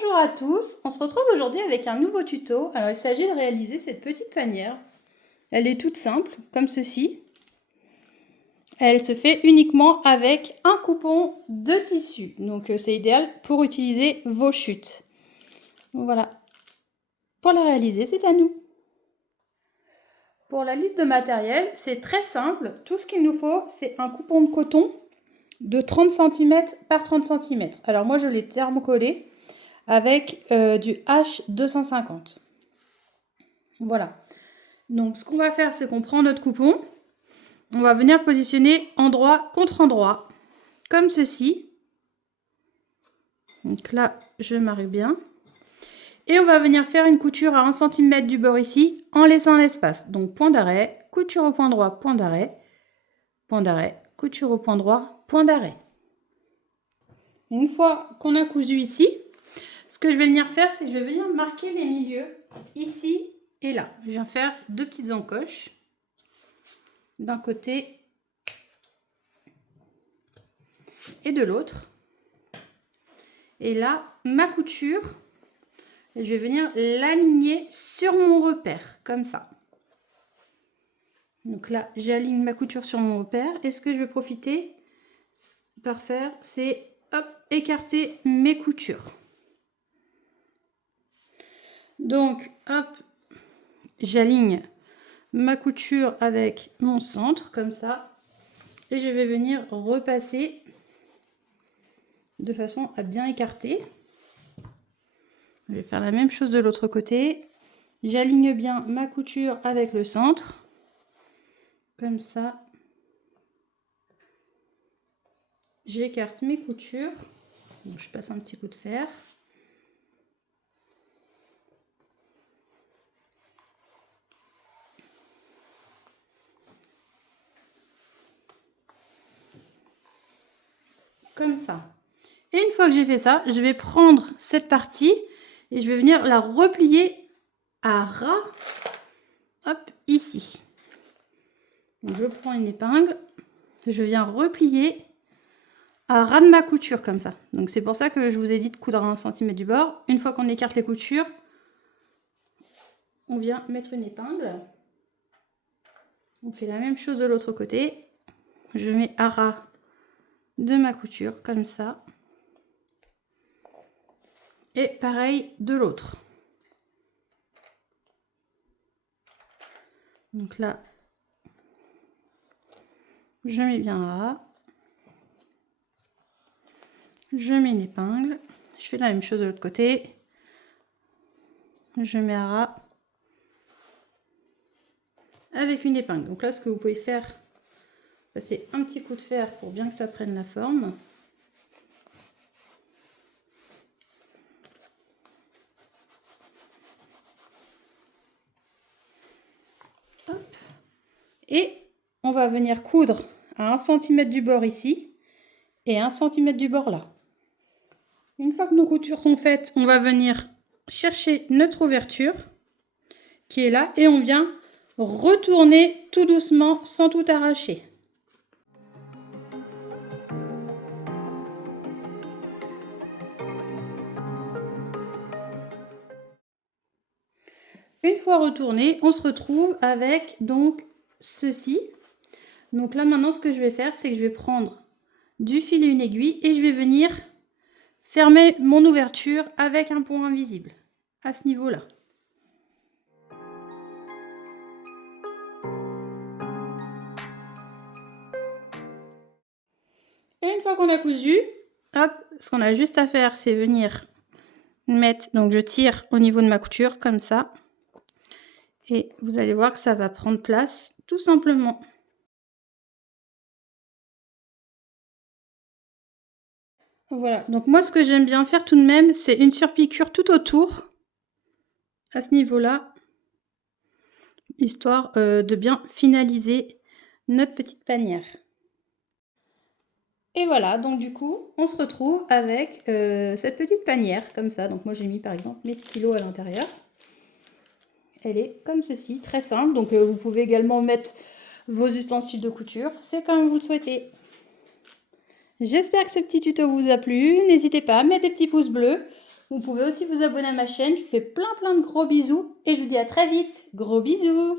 Bonjour à tous, on se retrouve aujourd'hui avec un nouveau tuto. Alors il s'agit de réaliser cette petite panière. Elle est toute simple, comme ceci. Elle se fait uniquement avec un coupon de tissu. Donc c'est idéal pour utiliser vos chutes. Voilà. Pour la réaliser, c'est à nous. Pour la liste de matériel, c'est très simple. Tout ce qu'il nous faut, c'est un coupon de coton de 30 cm par 30 cm. Alors moi, je l'ai thermocollé avec du H250. Voilà. Donc ce qu'on va faire, c'est qu'on prend notre coupon, on va venir positionner endroit contre endroit, comme ceci. Donc là, je marque bien. Et on va venir faire une couture à 1 cm du bord ici, en laissant l'espace. Donc point d'arrêt, couture au point droit, point d'arrêt, couture au point droit, point d'arrêt. Une fois qu'on a cousu ici, ce que je vais venir faire, c'est que je vais venir marquer les milieux, ici et là. Je viens faire 2 petites encoches, d'un côté et de l'autre. Et là, ma couture, je vais venir l'aligner sur mon repère, comme ça. Donc là, j'aligne ma couture sur mon repère. Et ce que je vais profiter par faire, c'est hop, écarter mes coutures. Donc, hop, j'aligne ma couture avec mon centre, comme ça. Et je vais venir repasser de façon à bien écarter. Je vais faire la même chose de l'autre côté. J'aligne bien ma couture avec le centre. Comme ça. J'écarte mes coutures. Donc, je passe un petit coup de fer. Comme ça. Et une fois que j'ai fait ça, je vais prendre cette partie et je vais venir la replier à ras, hop, ici. Donc, je prends une épingle, je viens replier à ras de ma couture comme ça. Donc c'est pour ça que je vous ai dit de coudre à 1 cm du bord. Une fois qu'on écarte les coutures, on vient mettre une épingle. On fait la même chose de l'autre côté. Je mets à ras de ma couture comme ça. Et pareil de l'autre. Donc là, je mets bien à ras. Je mets une épingle. Je fais la même chose de l'autre côté. Je mets à ras avec une épingle. Donc là, ce que vous pouvez faire, c'est un petit coup de fer pour bien que ça prenne la forme. Hop. Et on va venir coudre à 1 cm du bord ici et 1 cm du bord là. Une fois que nos coutures sont faites, on va venir chercher notre ouverture qui est là et on vient retourner tout doucement sans tout arracher. Une fois retourné, on se retrouve avec donc ceci. Donc là maintenant ce que je vais faire, c'est que je vais prendre du fil et une aiguille et je vais venir fermer mon ouverture avec un point invisible à ce niveau-là. Et une fois qu'on a cousu, hop, ce qu'on a juste à faire, c'est venir mettre, donc je tire au niveau de ma couture comme ça. Et vous allez voir que ça va prendre place tout simplement. Voilà, donc moi ce que j'aime bien faire tout de même, c'est une surpiqûre tout autour, à ce niveau-là, histoire de bien finaliser notre petite panière. Et voilà, donc du coup, on se retrouve avec cette petite panière, comme ça. Donc moi j'ai mis par exemple mes stylos à l'intérieur. Elle est comme ceci, très simple. Donc vous pouvez également mettre vos ustensiles de couture, c'est comme vous le souhaitez. J'espère que ce petit tuto vous a plu. N'hésitez pas à mettre des petits pouces bleus, Vous pouvez aussi vous abonner à ma chaîne. Je vous fais plein de gros bisous et je vous dis à très vite. Gros bisous!